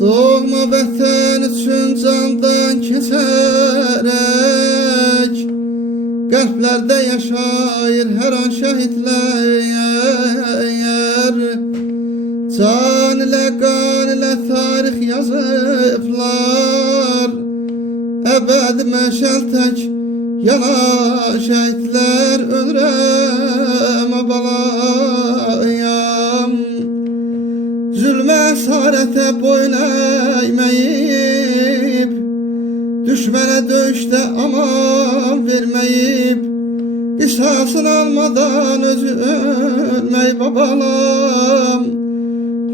Doğma vətən üçün candan keçərək qəlblərdə yaşayır hər an şəhidlər. Can ilə qan ilə tarix yazıblar, əbəd məşəl tək yana şəhidlər. Ölürəm abalayam, zülmə əsarətə boyun əyməyib, düşmənə döyüşdə aman verməyib, qisasını almadan özü ölməyib babalam.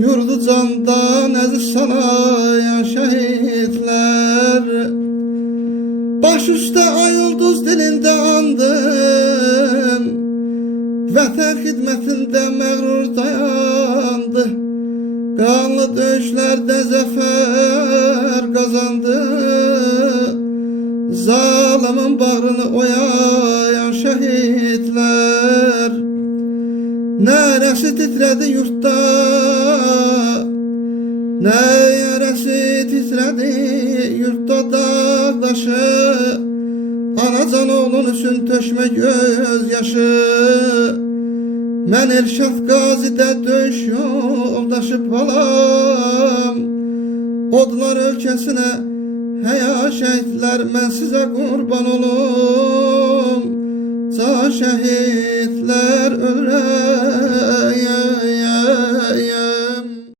Yurdu candan əziz sanayan şəhidlər. Baş üstə ay ulduz dilində andım, vətən xidmətində məğrur dayandı. Qanlı döyüşlərdə zəfər qazandı, zalimin bağrını oyayan şəhidlər. Nərəsi titrədi yurtda, nərəsi titrədi yurtda dağdaşı. Anacan oğlun üçün töşmə göz yaşı. Mən Elşad Qazidə döyüş yoldaşı balam, odlar ölkəsinə həya şəhidlər. Mən sizə qurban olum, can şəhidlər. Ölürəm